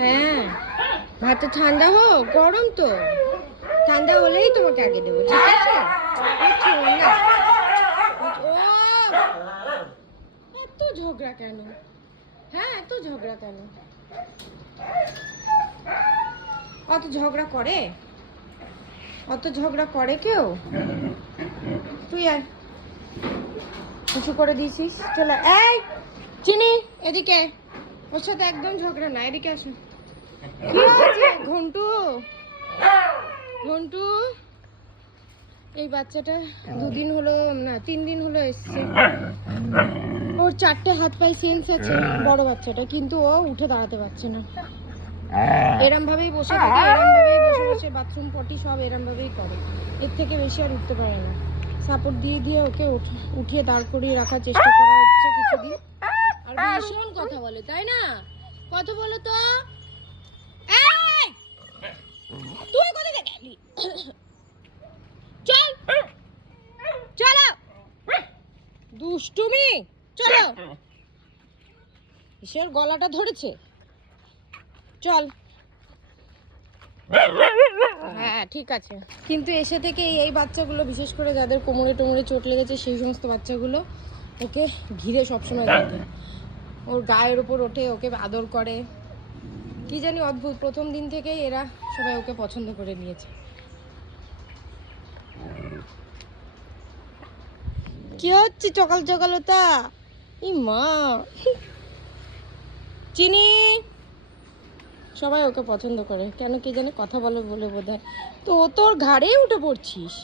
হ্যাঁ, ভাতটা ঠান্ডা হোক, গরম তো। ঠান্ডা হলেই তোমাকে আগে দেবো, ঠিক আছে? ও এত ঝগড়া কেন? হ্যাঁ, এত ঝগড়া কেন? অত ঝগড়া করে? অত ঝগড়া করে কেউ? তুই আয়, কিছু করে দিয়েছিস, চলে। এই চিনি, এদিকে। ওর সাথে একদম ঝগড়া না, এদিকে আসুন। কি হয়েছে ঘন্টু? ঘন্টু, এই বাচ্চাটা 2 দিন হলো না 3 দিন হলো এসছে। ওর 4টে হাত পায়ে সেন্স আছে, বড় বাচ্চাটা, কিন্তু ও উঠে দাঁড়াতে পারছে না। এরম ভাবেই বসে থাকে, এরম ভাবেই বসে বসে বাথরুম পটি সব এরম ভাবেই করে। এর থেকে বেশি আর উঠতে পারে না। সাপোর্ট দিয়ে দিয়ে ওকে উঠিয়ে দাঁড় করিয়ে রাখার চেষ্টা করা হচ্ছে কিছুদিন। আর ভীষণ কথা বলে, তাই না? কথা বলো তো। এই তুই কোথায় গেলি? চল, চলো। দুষ্টুমি, চলো। কিসের গলাটা ধরেছে? চল। হ্যাঁ ঠিক আছে, কিন্তু এসে থেকে এই বাচ্চাগুলো, বিশেষ করে যাদের কোমরে টোমরে চোট লেগেছে, সেই সমস্ত বাচ্চাগুলো ওকে ঘিরে সবসময় থাকে। ওর গায়ের ওপর ওঠে, ওকে আদর করে। কি জানি অদ্ভুত, প্রথম দিন থেকেই এরা সবাই ওকে পছন্দ করে নিয়েছে। কি হচ্ছে সকাল সকাল ওটা? ই মা, চিনি। সবাই ওকে পছন্দ করে কেন কি জানি, কথা বলে বলে বোধহয়। তো ও তোর ঘাড়ে উঠে পড়ছিস।